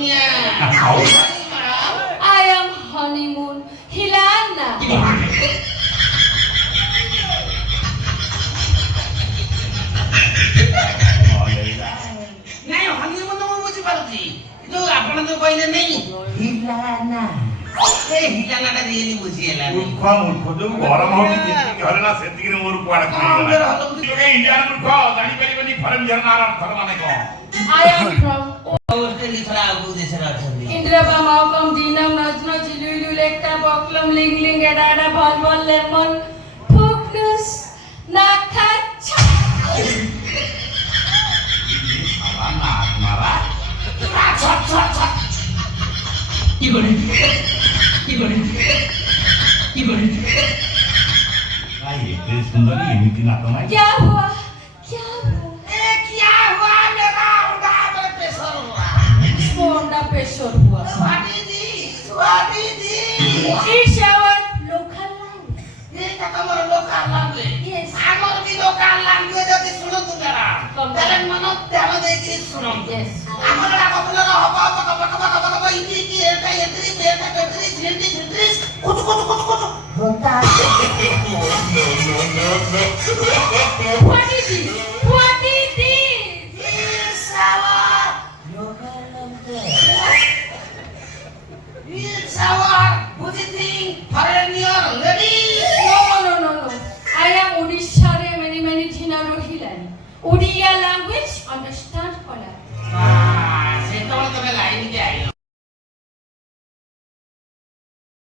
Sonia. I am honeymoon Hilana. नहीं honeymoon तो मैं बुझी पारुची तो आपण तो कहले नहीं हिलाना ए हिलाना टा रियली बुझिएला मूर्ख जो गरम हो घरे ना सेति के मोर कुआडा कई इंडिया मूर्ख जानि परिबनी फरम झरनार अर्थ माने को I am from ऑस्ट्रेलिया थोड़ा आगु देश रा छथि Indraba Malcolm Dinam Najna Jilu Lekta Boklam Ling Ling Edada Bol Lemon Puknus Nakacha. साला मारा की करे आई के सुंदरी एमिति ना तो क्या हुआ? क्या हुआ? ए क्या हुआ मेरा उड़ा में प्रेशर हुआ Sponda pressure हुआ. स्वादी जी It's our local language. ये तकमर लोकल लैंग्वेज Yes. आगर भी लोकल लैंग्वेज जदी सुनो तुमेरा Come. तले मन ध्यान देकी सुनो Yes. आगर कपल हबा इति की एटा एत्री बेटा कतरी झिंडी झिंडी कुछ होता